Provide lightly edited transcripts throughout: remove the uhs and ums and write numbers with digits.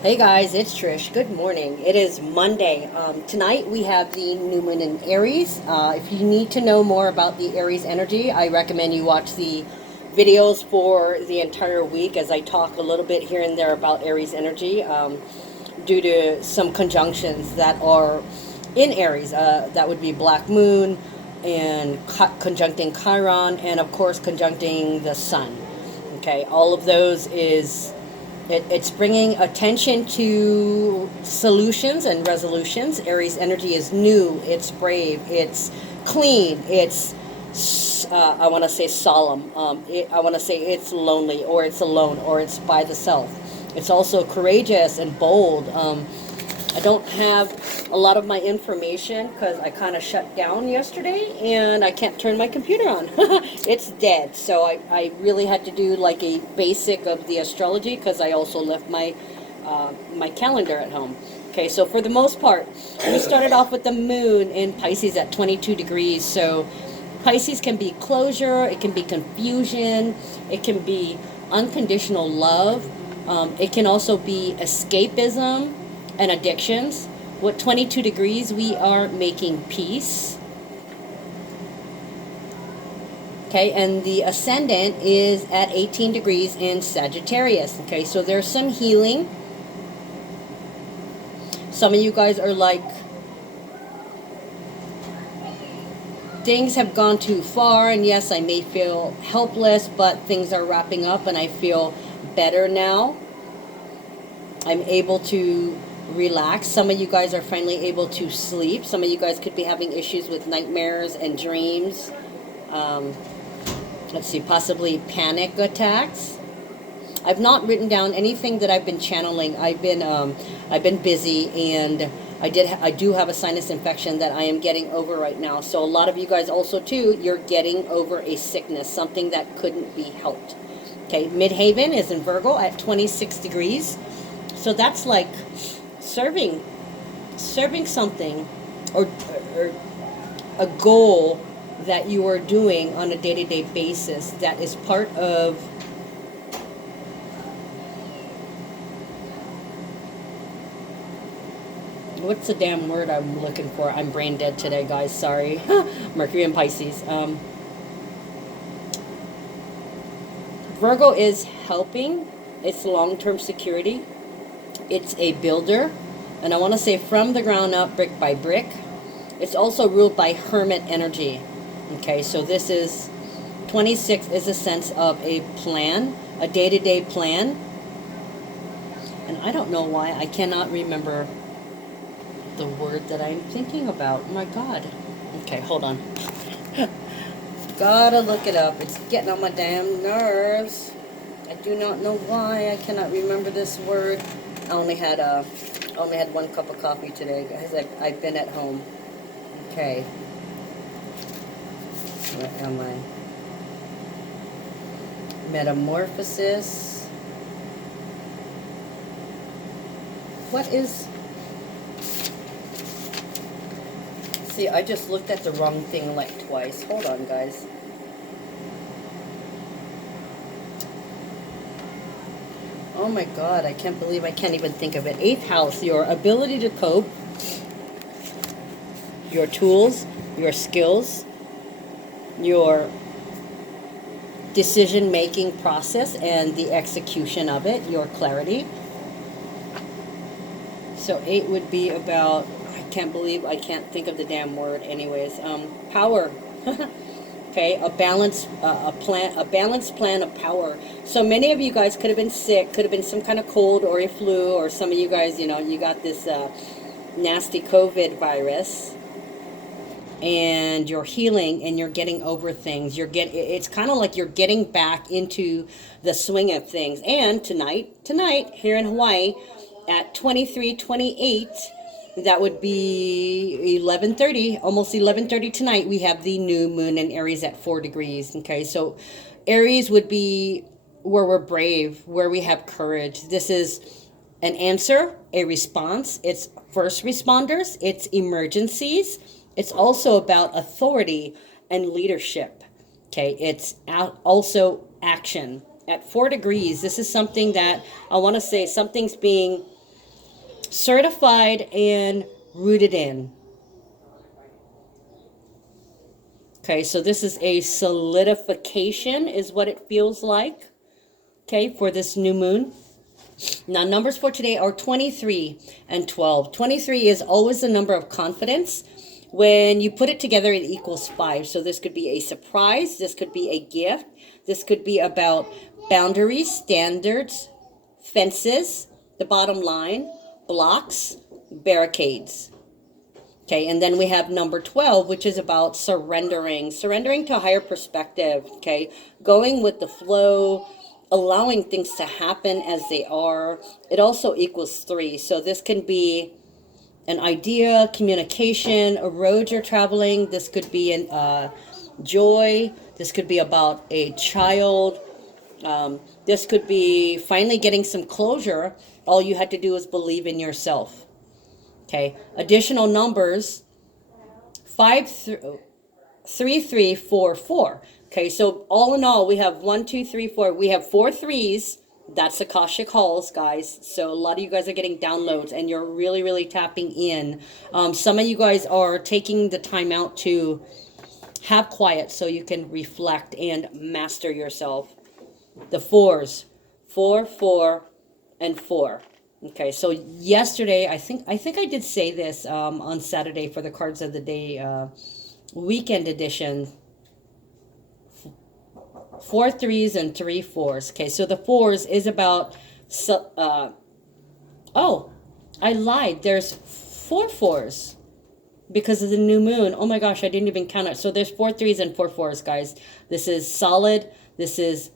Hey guys, it's Trish. Good morning. It is Monday. Tonight we have the new moon in Aries. If you need to know more about the Aries energy, I recommend you watch the videos for the entire week as I talk a little bit here and there about Aries energy due to some conjunctions that are in Aries. That would be Black Moon and conjuncting Chiron and of course conjuncting the Sun. Okay, all of those is it's bringing attention to solutions and resolutions. Aries energy is new, it's brave, it's clean, it's, I want to say solemn. I want to say it's lonely, or it's alone, or it's by the self. It's also courageous and bold. I don't have a lot of my information because I kind of shut down yesterday and I can't turn my computer on. It's dead. So I really had to do like a basic of the astrology because I also left my calendar at home. Okay, so for the most part, we started off with the moon in Pisces at 22 degrees. So Pisces can be closure, it can be confusion, it can be unconditional love. It can also be escapism and addictions. With 22 degrees, we are making peace. Okay, and the ascendant is at 18 degrees in Sagittarius. Okay, so there's some healing. Some of you guys are like, things have gone too far, and yes, I may feel helpless, but things are wrapping up and I feel better now. I'm able to relax. Some of you guys are finally able to sleep. Some of you guys could be having issues with nightmares and dreams. Let's see, possibly panic attacks. I've not written down anything that I've been channeling. I've been busy, and I do have a sinus infection that I am getting over right now. So a lot of you guys also too, you're getting over a sickness, something that couldn't be helped. Okay, Midhaven is in Virgo at 26 degrees. So that's like serving something, or a goal that you are doing on a day-to-day basis that is part of what's the damn word I'm looking for? I'm brain dead today, guys. Sorry. Mercury and Pisces. Virgo is helping. It's long-term security. It's a builder. And I want to say from the ground up, brick by brick. It's also ruled by hermit energy. Okay, so this is 26 is a sense of a plan, a day-to-day plan. And I don't know why I cannot remember the word that I'm thinking about. Oh my God. Okay, hold on. Gotta look it up. It's getting on my damn nerves. I do not know why I cannot remember this word. I only had one cup of coffee today, guys. I've been at home. Okay. Where am I? Metamorphosis. What is... See, I just looked at the wrong thing like twice. Hold on, guys. Oh my God, I can't believe I can't even think of it. 8th house, your ability to cope, your tools, your skills, your decision-making process and the execution of it, your clarity. So 8 would be about, I can't believe I can't think of the damn word anyways. Power. Okay, a balanced plan of power. So many of you guys could have been sick, could have been some kind of cold or a flu, or some of you guys, you got this nasty COVID virus, and you're healing and you're getting over things. It's kind of like you're getting back into the swing of things. And tonight here in Hawaii at 23:28, that would be 11:30, almost 11:30 tonight, we have the new moon in Aries at 4 degrees. Okay, so Aries would be where we're brave, where we have courage. This is an answer, a response. It's first responders, it's emergencies. It's also about authority and leadership. Okay, it's also action. At 4 degrees, this is something that I want to say something's being certified and rooted in. Okay, so this is a solidification is what it feels like, okay, for this new moon. Now, numbers for today are 23 and 12. 23 is always the number of confidence. When you put it together, it equals 5. So this could be a surprise. This could be a gift. This could be about boundaries, standards, fences, the bottom line, blocks, barricades. Okay, and then we have number 12, which is about surrendering to a higher perspective, okay? Going with the flow, allowing things to happen as they are. It also equals 3. So this can be an idea, communication, a road you're traveling. This could be an joy. This could be about a child. This could be finally getting some closure. All you had to do is believe in yourself. Okay, additional numbers, 5, 3, 3, 4, 4. Okay, so all in all, we have 1, 2, 3, 4. We have 4 threes. That's Akashic Halls, guys. So a lot of you guys are getting downloads and you're really, really tapping in. Some of you guys are taking the time out to have quiet so you can reflect and master yourself. The 4s, 4, 4, and 4. Okay, so yesterday, I think I did say this on Saturday for the Cards of the Day weekend edition. 4 3s and 3 4s. Okay, so the 4s is about, oh, I lied. There's 4 4s because of the new moon. Oh my gosh, I didn't even count it. So there's 4 3s and 4 4s, guys. This is solid. This is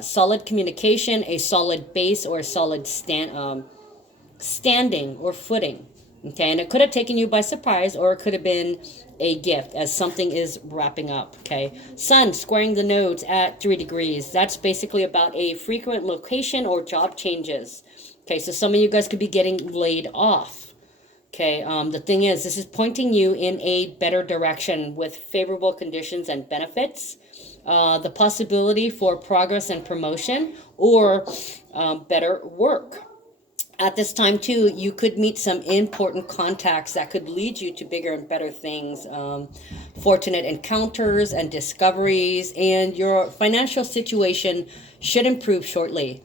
solid communication, a solid base, or a solid standing or footing. Okay, and it could have taken you by surprise, or it could have been a gift as something is wrapping up. Okay, Sun squaring the nodes at 3 degrees. That's basically about a frequent location or job changes. Okay, so some of you guys could be getting laid off. Okay, the thing is, this is pointing you in a better direction with favorable conditions and benefits. The possibility for progress and promotion, or better work. At this time, too, you could meet some important contacts that could lead you to bigger and better things. Fortunate encounters and discoveries, and your financial situation should improve shortly.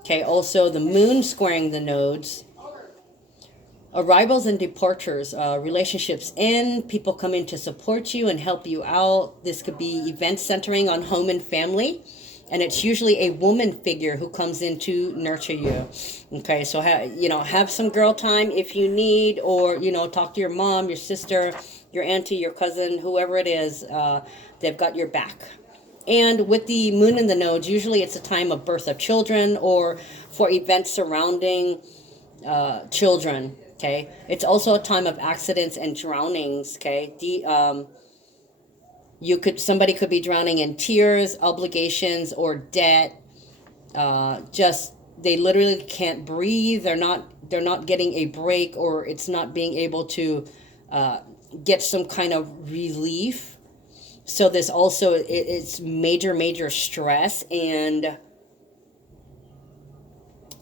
Okay, also the moon squaring the nodes. Arrivals and departures, relationships end, people come in to support you and help you out. This could be events centering on home and family. And it's usually a woman figure who comes in to nurture you. Okay, so have some girl time if you need, or talk to your mom, your sister, your auntie, your cousin, whoever it is. They've got your back. And with the moon in the nodes, usually it's a time of birth of children or for events surrounding children. Okay, it's also a time of accidents and drownings. Okay, somebody could be drowning in tears, obligations, or debt. They literally can't breathe. They're not getting a break, or it's not being able to get some kind of relief. So this also, it's major stress. And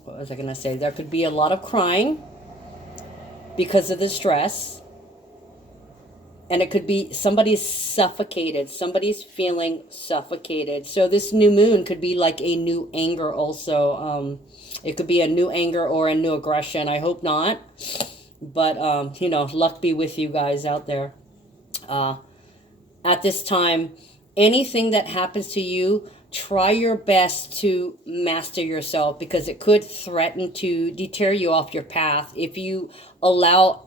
what was I gonna say? There could be a lot of crying because of the stress. And it could be somebody's suffocated. Somebody's feeling suffocated. So this new moon could be like a new anger also. It could be a new anger or a new aggression. I hope not. But, luck be with you guys out there. At this time, anything that happens to you, try your best to master yourself, because it could threaten to deter you off your path. If you allow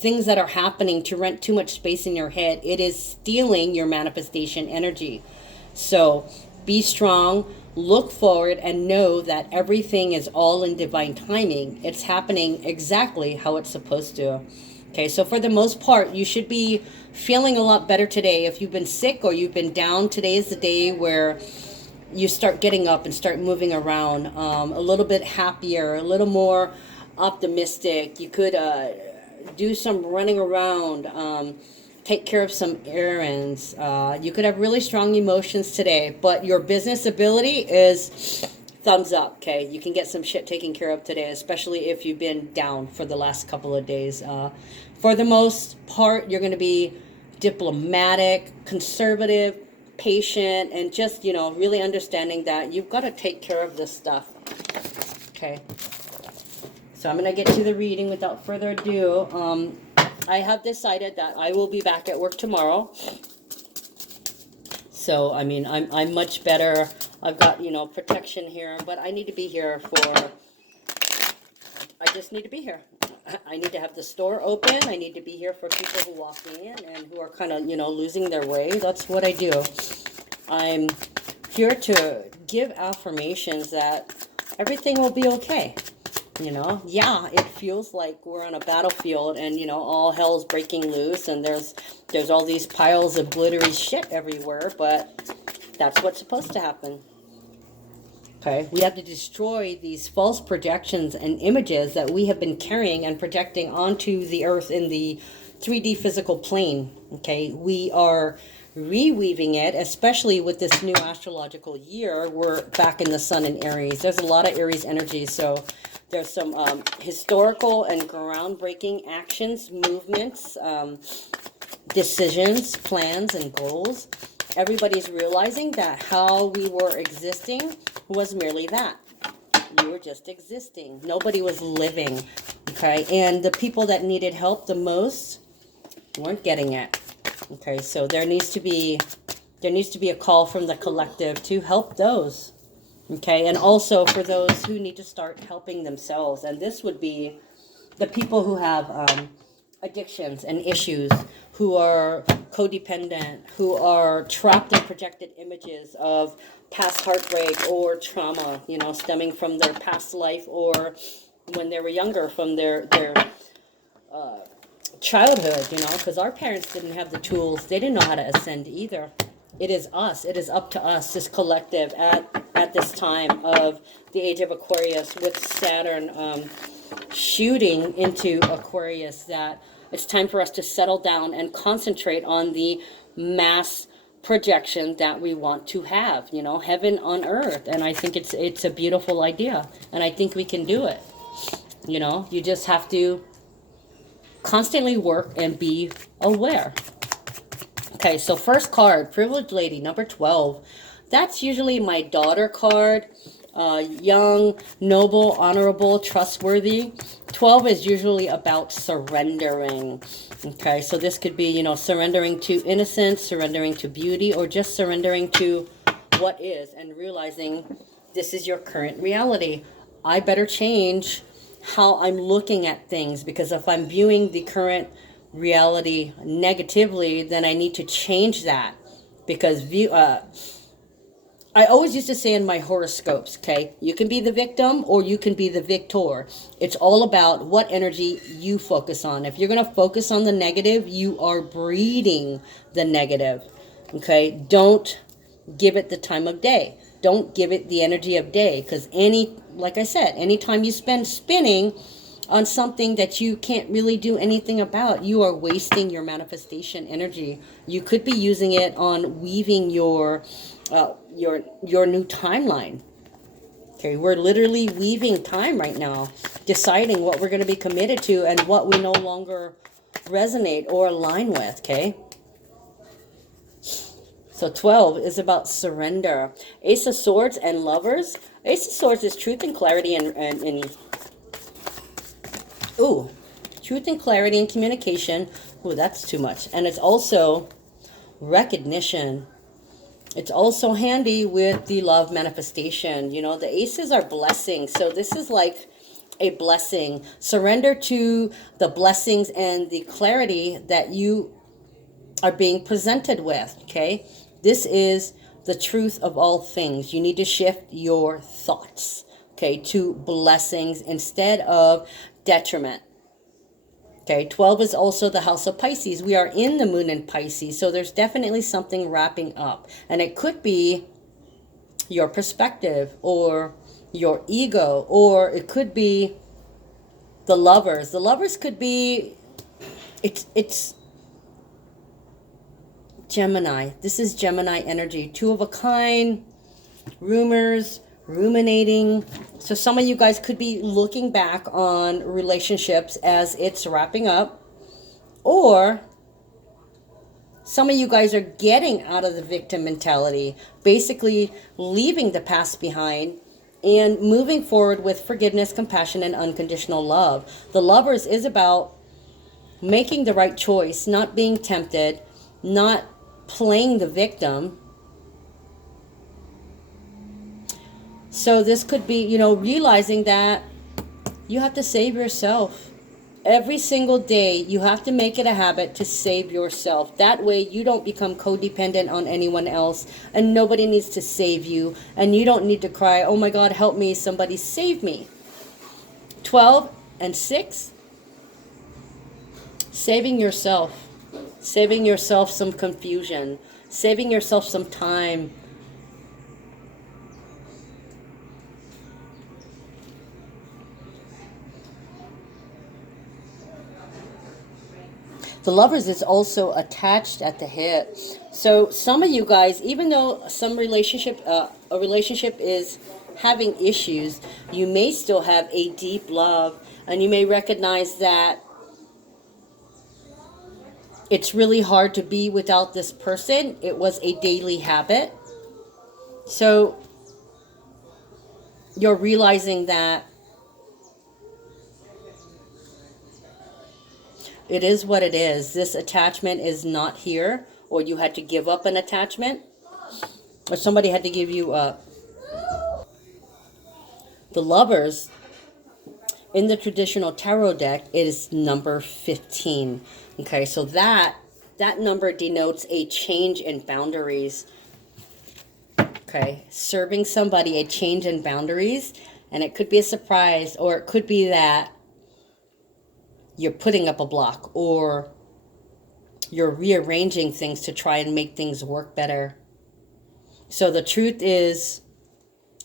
things that are happening to rent too much space in your head, it is stealing your manifestation energy. So be strong, look forward, and know that everything is all in divine timing. It's happening exactly how it's supposed to. Okay, so for the most part, you should be feeling a lot better today. If you've been sick or you've been down, today is the day where you start getting up and start moving around, a little bit happier, a little more optimistic. You could do some running around, take care of some errands. You could have really strong emotions today, but your business ability is thumbs up, okay? You can get some shit taken care of today, especially if you've been down for the last couple of days. For the most part, you're going to be diplomatic, conservative, patient, and just, you know, really understanding that you've got to take care of this stuff, okay? So I'm going to get to the reading without further ado. I have decided that I will be back at work tomorrow. So, I mean, I'm much better. I've got, you know, protection here, but I need to be here I just need to be here. I need to have the store open. I need to be here for people who walk in and who are kind of, you know, losing their way. That's what I do. I'm here to give affirmations that everything will be okay. You know, yeah, it feels like we're on a battlefield and, you know, all hell's breaking loose and there's all these piles of glittery shit everywhere, but that's what's supposed to happen. Okay, we have to destroy these false projections and images that we have been carrying and projecting onto the earth in the 3D physical plane. Okay, we are reweaving it, especially with this new astrological year. We're back in the sun in Aries. There's a lot of Aries energy, so there's some historical and groundbreaking actions, movements, decisions, plans, and goals. Everybody's realizing that how we were existing was merely that. You were just existing. Nobody was living, okay? And the people that needed help the most weren't getting it, okay? So there needs to be a call from the collective to help those, okay? And also for those who need to start helping themselves. And this would be the people who have addictions and issues, who are codependent, who are trapped in projected images of past heartbreak or trauma, you know, stemming from their past life or when they were younger, from their childhood, you know, because our parents didn't have the tools. They didn't know how to ascend either. It is us. It is up to us, this collective, at this time of the age of Aquarius with Saturn shooting into Aquarius, that it's time for us to settle down and concentrate on the mass projection that we want to have, you know, heaven on earth. And I think it's a beautiful idea, and I think we can do it. You know, you just have to constantly work and be aware. Okay, so first card, Privileged Lady, number 12. That's usually my daughter card. Young, noble, honorable, trustworthy. 12 is usually about surrendering. Okay, so this could be, you know, surrendering to innocence, surrendering to beauty, or just surrendering to what is and realizing this is your current reality. I better change how I'm looking at things, because if I'm viewing the current reality negatively, then I need to change that. Because I always used to say in my horoscopes, okay, you can be the victim or you can be the victor. It's all about what energy you focus on. If you're going to focus on the negative, you are breeding the negative, okay? Don't give it the time of day. Don't give it the energy of day, because like I said, anytime you spend spinning on something that you can't really do anything about, you are wasting your manifestation energy. You could be using it on weaving your new timeline. Okay, we're literally weaving time right now, deciding what we're going to be committed to and what we no longer resonate or align with, okay? So 12 is about surrender. Ace of Swords and Lovers. Ace of Swords is truth and clarity truth and clarity and communication. Ooh, that's too much. And it's also recognition. It's also handy with the love manifestation. You know, the aces are blessings. So this is like a blessing. Surrender to the blessings and the clarity that you are being presented with, okay? This is the truth of all things. You need to shift your thoughts, okay, to blessings instead of detriment. Okay, 12 is also the house of Pisces. We are in the moon in Pisces, so there's definitely something wrapping up. And it could be your perspective or your ego, or it could be the lovers. The lovers could be, it's Gemini. This is Gemini energy. Two of a kind, rumors, ruminating. So some of you guys could be looking back on relationships as it's wrapping up, or some of you guys are getting out of the victim mentality, basically leaving the past behind and moving forward with forgiveness, compassion, and unconditional love. The Lovers is about making the right choice, not being tempted, not playing the victim. So this could be, you know, realizing that you have to save yourself. Every single day, you have to make it a habit to save yourself. That way, you don't become codependent on anyone else, and nobody needs to save you, and you don't need to cry, oh my God, help me, somebody save me. 12 and 6, saving yourself. Saving yourself some confusion. Saving yourself some time. The Lovers is also attached at the hip. So some of you guys, even though some relationship, a relationship is having issues, you may still have a deep love, and you may recognize that it's really hard to be without this person. It was a daily habit. So you're realizing that it is what it is. This attachment is not here, or you had to give up an attachment, or somebody had to give you up. The Lovers, in the traditional tarot deck, it is number 15. Okay, so that number denotes a change in boundaries. Okay, serving somebody a change in boundaries, and it could be a surprise, or it could be that you're putting up a block, or you're rearranging things to try and make things work better. So the truth is,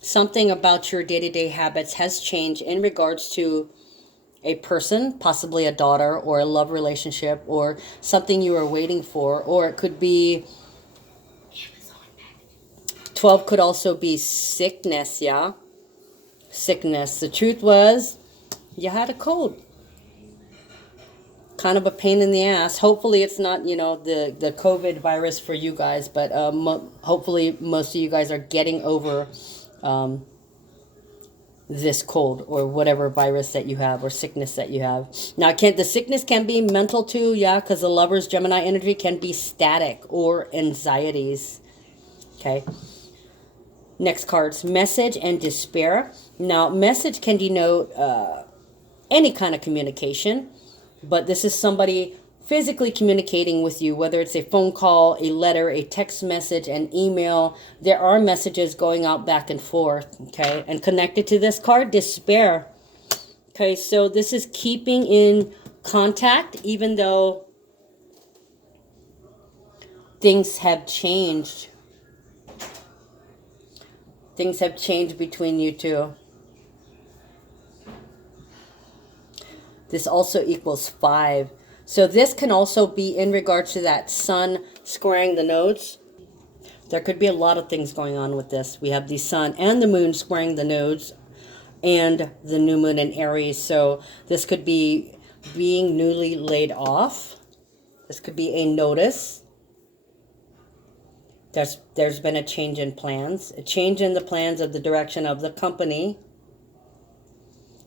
something about your day-to-day habits has changed in regards to a person, possibly a daughter, or a love relationship, or something you were waiting for, or it could be 12 could also be sickness, yeah? Sickness. The truth was, you had a cold. Kind of a pain in the ass. Hopefully it's not, you know, the COVID virus for you guys, but hopefully most of you guys are getting over this cold, or whatever virus that you have, or sickness that you have. Now, the sickness can be mental too, yeah, because the Lovers, Gemini energy, can be static or anxieties. Okay. Next cards, message and despair. Now, message can denote any kind of communication, but this is somebody physically communicating with you, whether it's a phone call, a letter, a text message, an email. There are messages going out back and forth, okay? And connected to this card, despair. Okay, so this is keeping in contact, even though things have changed. Things have changed between you two. This also equals 5. So this can also be in regards to that sun squaring the nodes. There could be a lot of things going on with this. We have the sun and the moon squaring the nodes, and the new moon in Aries. So this could be being newly laid off. This could be a notice. There's been a change in plans, a change in the plans of the direction of the company.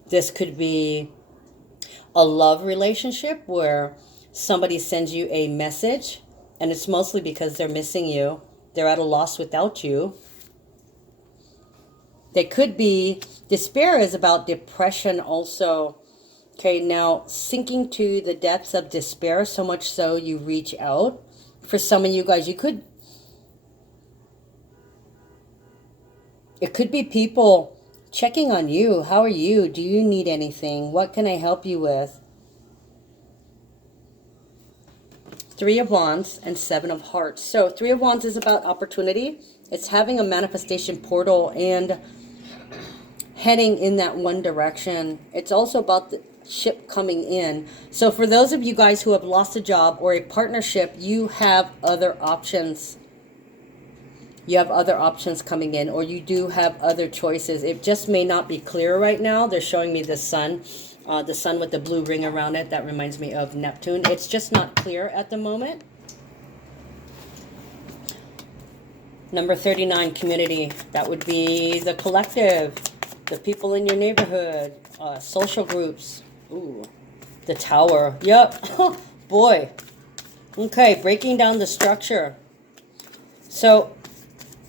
This could be a love relationship where somebody sends you a message, and it's mostly because they're missing you. They're at a loss without you. They could be, despair is about depression also. Okay, now sinking to the depths of despair, so much so you reach out. For some of you guys, it could be people checking on you. How are you? Do you need anything? What can I help you with? 3 of Wands and 7 of Hearts. So 3 of Wands is about opportunity. It's having a manifestation portal and heading in that one direction. It's also about the ship coming in. So for those of you guys who have lost a job or a partnership, you have other options. You have other options coming in, or you do have other choices. It just may not be clear right now. They're showing me the sun with the blue ring around it. That reminds me of Neptune. It's just not clear at the moment. Number 39, community. That would be the collective, the people in your neighborhood, social groups. Ooh, the tower. Yep. Boy. Okay, breaking down the structure. So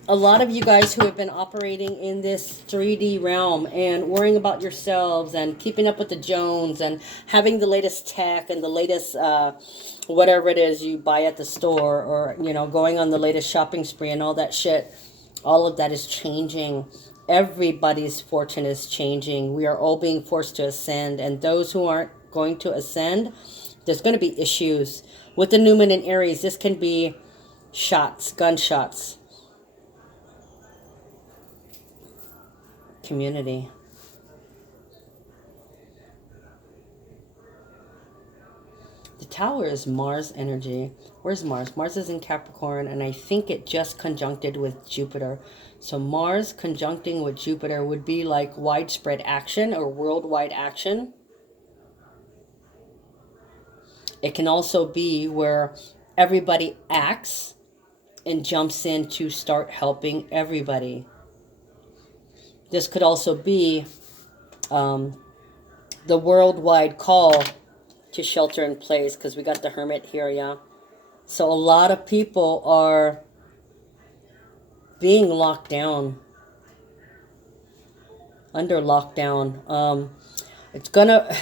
a lot of you guys who have been operating in this 3D realm and worrying about yourselves and keeping up with the Jones and having the latest tech and the latest whatever it is you buy at the store, or, you know, going on the latest shopping spree and all that shit, all of that is changing. Everybody's fortune is changing. We are all being forced to ascend, and those who aren't going to ascend, there's going to be issues. With the new moon in Aries, this can be shots, gunshots. Community. The tower is Mars energy. Where's Mars? Mars is in Capricorn, and I think it just conjuncted with Jupiter. So Mars conjuncting with Jupiter would be like widespread action or worldwide action. It can also be where everybody acts and jumps in to start helping everybody. This could also be the worldwide call to shelter in place, because we got the Hermit here, yeah. So a lot of people are being locked down, under lockdown. It's gonna,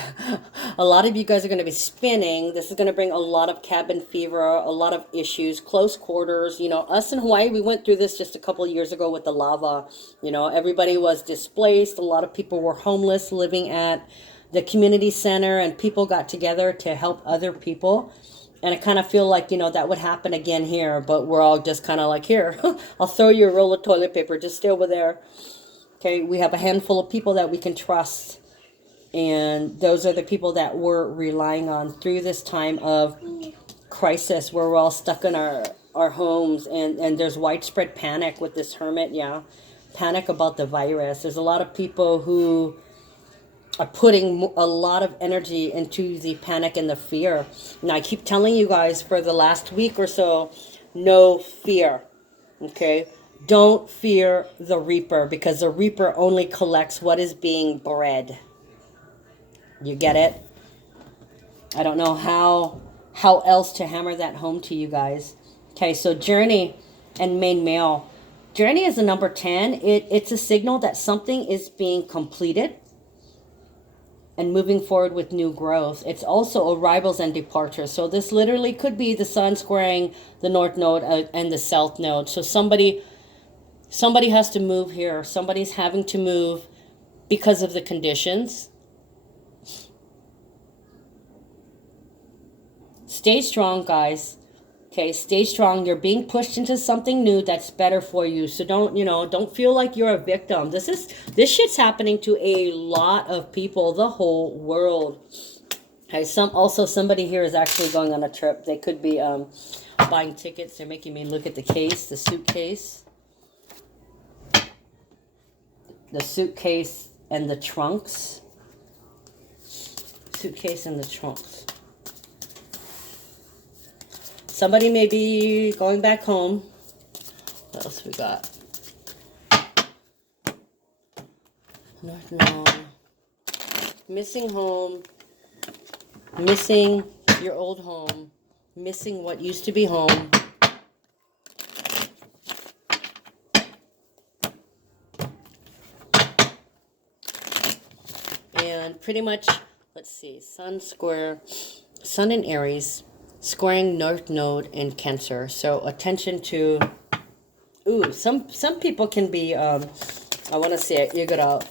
a lot of you guys are gonna be spinning. This is gonna bring a lot of cabin fever, a lot of issues, close quarters. You know, us in Hawaii, we went through this just a couple of years ago with the lava. You know, everybody was displaced. A lot of people were homeless, living at the community center, and people got together to help other people. And I kind of feel like, you know, that would happen again here, but we're all just kind of like, here, I'll throw you a roll of toilet paper, just stay over there. Okay, we have a handful of people that we can trust. And those are the people that we're relying on through this time of crisis, where we're all stuck in our homes, and there's widespread panic with this Hermit, yeah. Panic about the virus. There's a lot of people who are putting a lot of energy into the panic and the fear. Now, I keep telling you guys for the last week or so, no fear, okay? Don't fear the Reaper, because the Reaper only collects what is being bred. You get it? I don't know how else to hammer that home to you guys. Okay, so Journey and main male. Journey is a number 10. It's a signal that something is being completed and moving forward with new growth. It's also arrivals and departures. So this literally could be the sun squaring the north node and the south node. So somebody has to move here. Somebody's having to move because of the conditions. Stay strong, guys. Okay, stay strong. You're being pushed into something new that's better for you. So don't feel like you're a victim. This shit's happening to a lot of people, the whole world. Okay, somebody here is actually going on a trip. They could be buying tickets. They're making me look at the case, the suitcase. The suitcase and the trunks. Suitcase and the trunks. Somebody may be going back home. What else we got? No. Missing home. Missing your old home. Missing what used to be home. And pretty much, let's see, Sun in Aries, squaring North Node in Cancer. So attention to, some people can be, I want to say ignorant.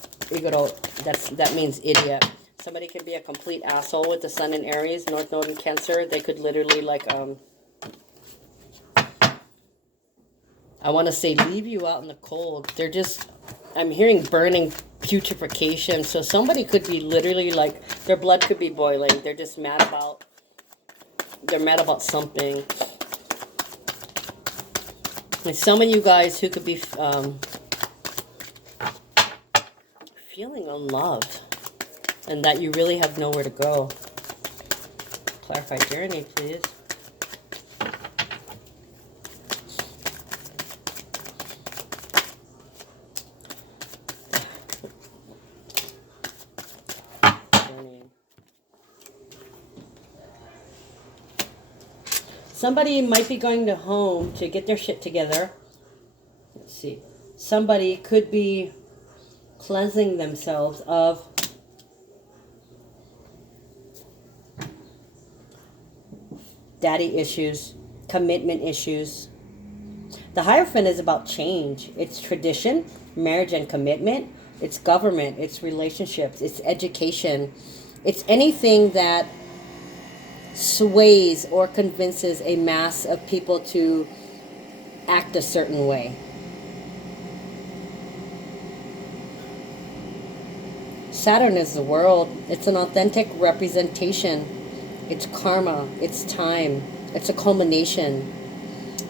That means idiot. Somebody could be a complete asshole with the Sun in Aries, North Node in Cancer. They could literally I want to say leave you out in the cold. They're just, I'm hearing burning, putrefaction. So somebody could be literally their blood could be boiling. They're just mad about something. And some of you guys who could be feeling unloved and that you really have nowhere to go. Clarify journey, please. Somebody might be going to home to get their shit together. Let's see. Somebody could be cleansing themselves of daddy issues, commitment issues. The Hierophant is about change. It's tradition, marriage and commitment. It's government. It's relationships. It's education. It's anything that sways or convinces a mass of people to act a certain way. Saturn is the world. It's an authentic representation. It's karma. It's time. It's a culmination.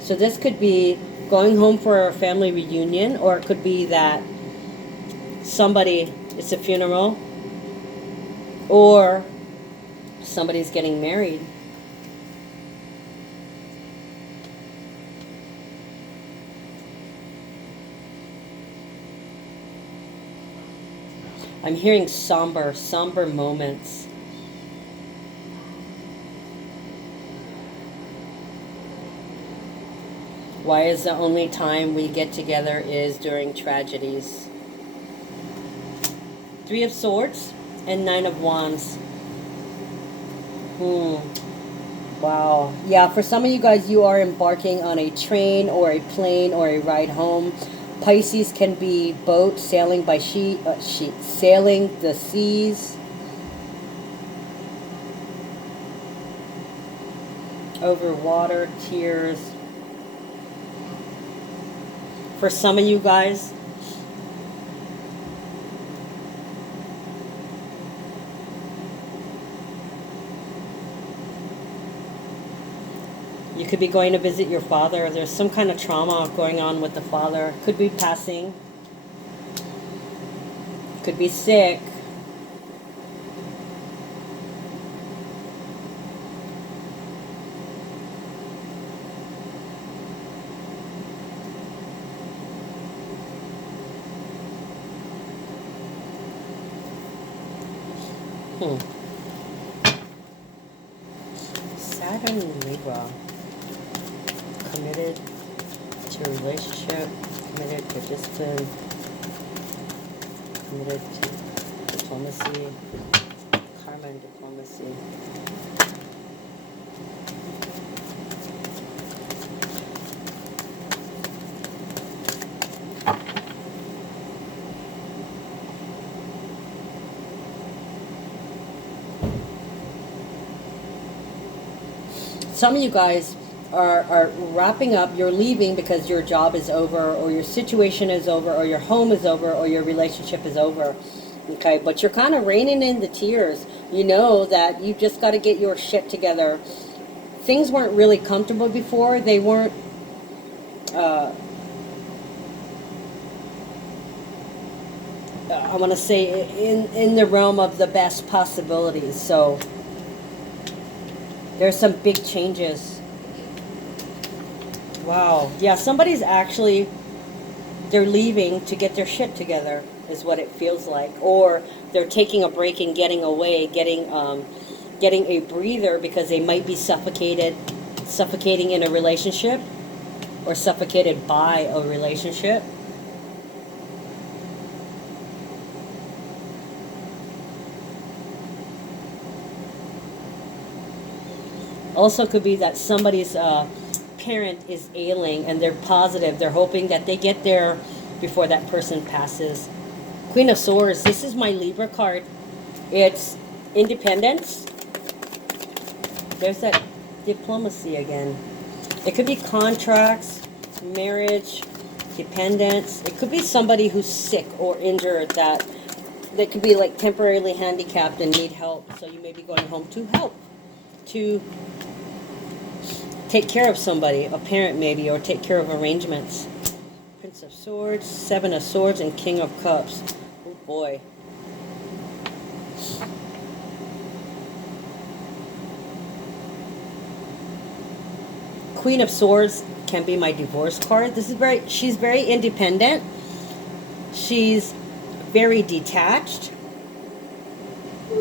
So this could be going home for a family reunion, or it could be that somebody, it's a funeral, or somebody's getting married. I'm hearing somber moments. Why is the only time we get together is during tragedies? Three of Swords and Nine of Wands. Wow. Yeah, for some of you guys, you are embarking on a train or a plane or a ride home. Pisces can be boat, sailing by sailing the seas. Over water, tears. For some of you guys, you could be going to visit your father. There's some kind of trauma going on with the father. Could be passing. Could be sick. Saturn and Libra. Committed to a relationship, committed to discipline, committed to diplomacy, karma and diplomacy. Some of you guys are wrapping up. You're leaving because your job is over, or your situation is over, or your home is over, or your relationship is over. Okay, but you're kind of reining in the tears. You know that you've just got to get your shit together. Things weren't really comfortable before. They weren't I want to say in the realm of the best possibilities. So there's some big changes. Wow. Yeah, somebody's actually, they're leaving to get their shit together is what it feels like. Or they're taking a break and getting away, getting a breather because they might be suffocating in a relationship or suffocated by a relationship. Also could be that somebody's parent is ailing and they're positive. They're hoping that they get there before that person passes. Queen of Swords. This is my Libra card. It's independence. There's that diplomacy again. It could be contracts, marriage, dependence. It could be somebody who's sick or injured that they could be like temporarily handicapped and need help. So you may be going home to help, to take care of somebody, a parent maybe, or take care of arrangements. Prince of Swords, Seven of Swords, and King of Cups. Oh boy. Queen of Swords can be my divorce card. This is she's very independent. She's very detached.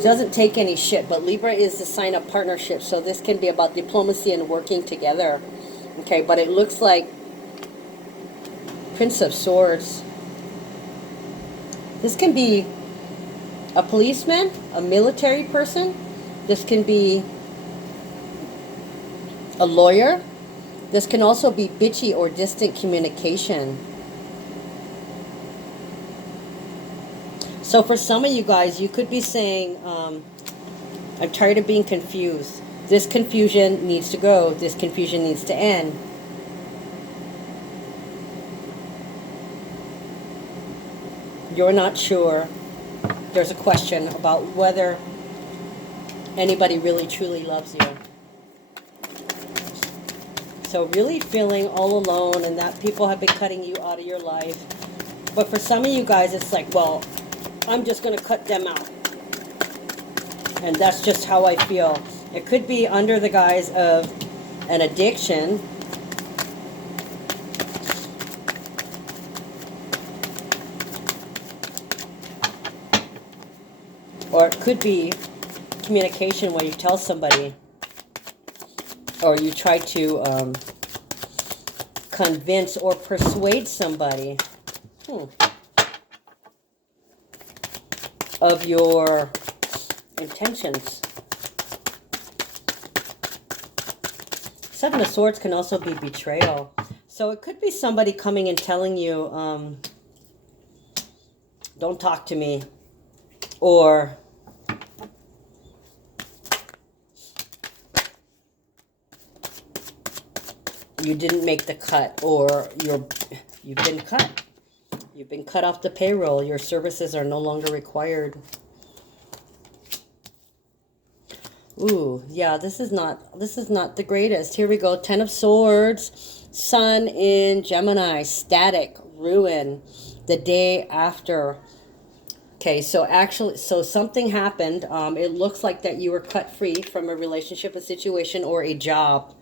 Doesn't take any shit, but Libra is the sign of partnership, so this can be about diplomacy and working together. Okay, but it looks like Prince of Swords. This can be a policeman, a military person. This can be a lawyer. This can also be bitchy or distant communication. So for some of you guys, you could be saying, I'm tired of being confused. This confusion needs to go. This confusion needs to end. You're not sure. There's a question about whether anybody really truly loves you. So really feeling all alone and that people have been cutting you out of your life. But for some of you guys, it's like, well, I'm just going to cut them out. And that's just how I feel. It could be under the guise of an addiction. Or it could be communication where you tell somebody, or you try to convince or persuade somebody of your intentions. Seven of Swords can also be betrayal. So it could be somebody coming and telling you, don't talk to me, or you didn't make the cut, or you've been cut. You've been cut off the payroll. Your services are no longer required. Ooh, yeah, this is not the greatest. Here we go. 10 of Swords, Sun in Gemini, static, ruin, the day after. Okay, so actually, so something happened. It looks like that you were cut free from a relationship, a situation, or a job.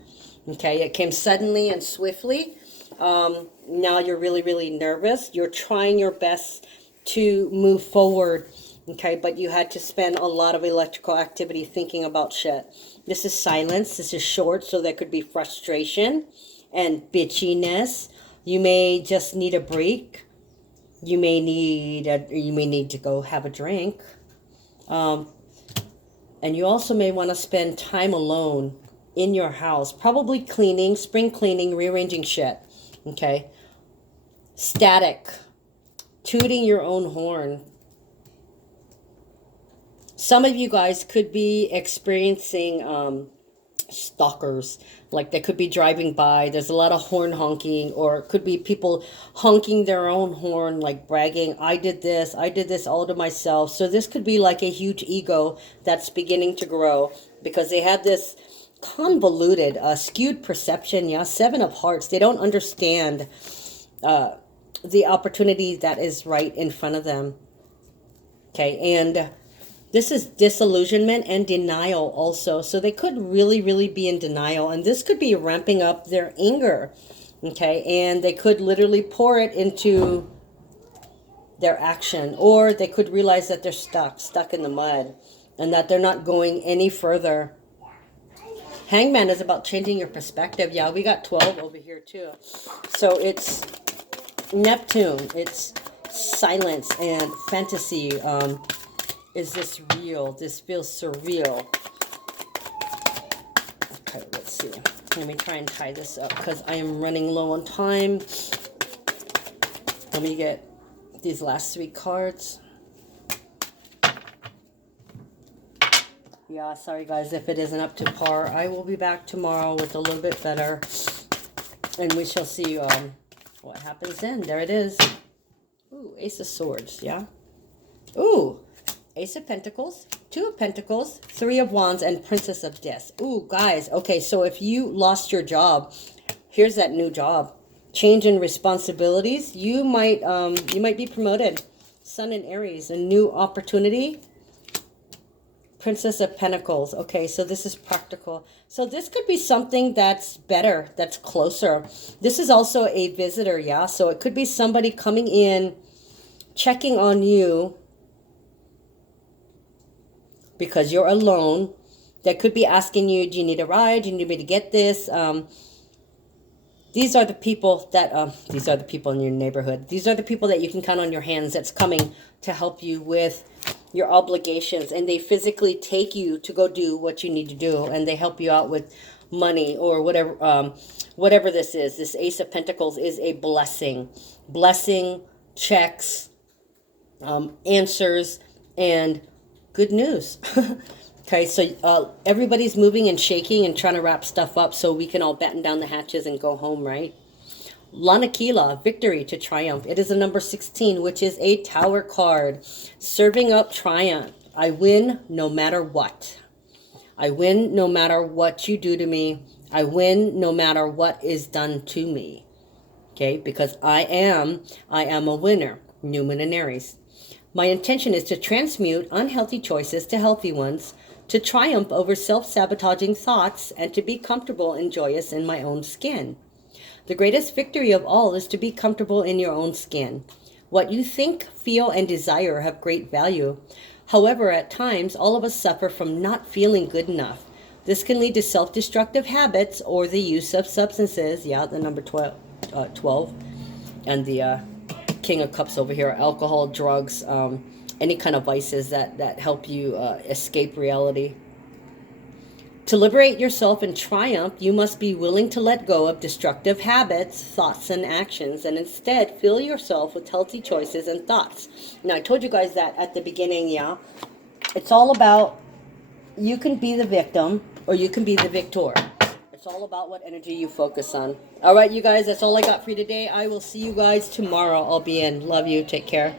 Okay, it came suddenly and swiftly. Now you're really, really nervous. You're trying your best to move forward. Okay, but you had to spend a lot of electrical activity thinking about shit. This is silence. This is short, so there could be frustration and bitchiness. You may just need a break. You may need to go have a drink. And you also may want to spend time alone in your house, probably cleaning, spring cleaning, rearranging shit. Okay, static, tooting your own horn. Some of you guys could be experiencing stalkers, like they could be driving by. There's a lot of horn honking, or it could be people honking their own horn, like bragging, I did this all to myself. So this could be like a huge ego that's beginning to grow because they have this convoluted, skewed perception. Yeah, Seven of Hearts. They don't understand the opportunity that is right in front of them. Okay, and this is disillusionment and denial also. So they could really, really be in denial. And this could be ramping up their anger. Okay, and they could literally pour it into their action. Or they could realize that they're stuck in the mud, and that they're not going any further. Hangman is about changing your perspective. Yeah, we got 12 over here too. So it's Neptune. It's silence and fantasy. Is this real? This feels surreal. Okay, let's see. Let me try and tie this up because I am running low on time. Let me get these last 3 cards. Yeah, sorry guys if it isn't up to par. I will be back tomorrow with a little bit better. And we shall see what happens then. There it is. Ooh, Ace of Swords, yeah. Ooh, Ace of Pentacles, Two of Pentacles, Three of Wands, and Princess of This. Ooh, guys. Okay, so if you lost your job, here's that new job. Change in responsibilities. You might be promoted. Sun in Aries, a new opportunity. Princess of Pentacles. Okay, so this is practical. So this could be something that's better, that's closer. This is also a visitor, yeah? So it could be somebody coming in, checking on you because you're alone. That could be asking you, do you need a ride? Do you need me to get this? These are the people that, these are the people in your neighborhood. These are the people that you can count on your hands that's coming to help you with your obligations. And they physically take you to go do what you need to do. And they help you out with money or whatever, whatever this is. This Ace of Pentacles is a blessing. Blessing, checks, answers, and good news. Okay, so everybody's moving and shaking and trying to wrap stuff up so we can all batten down the hatches and go home, right? Lanakila, victory to triumph. It is a number 16, which is a tower card. Serving up triumph. I win no matter what. I win no matter what you do to me. I win no matter what is done to me. Okay, because I am a winner. New Moon in Aries. My intention is to transmute unhealthy choices to healthy ones, to triumph over self-sabotaging thoughts, and to be comfortable and joyous in my own skin. The greatest victory of all is to be comfortable in your own skin. What you think, feel, and desire have great value. However, at times, all of us suffer from not feeling good enough. This can lead to self-destructive habits or the use of substances. Yeah, the number 12. And the King of Cups over here. Alcohol, drugs, any kind of vices that help you escape reality. To liberate yourself and triumph, you must be willing to let go of destructive habits, thoughts, and actions, and instead fill yourself with healthy choices and thoughts. Now, I told you guys that at the beginning, yeah? It's all about, you can be the victim or you can be the victor. It's all about what energy you focus on. All right, you guys, that's all I got for you today. I will see you guys tomorrow. I'll be in. Love you. Take care.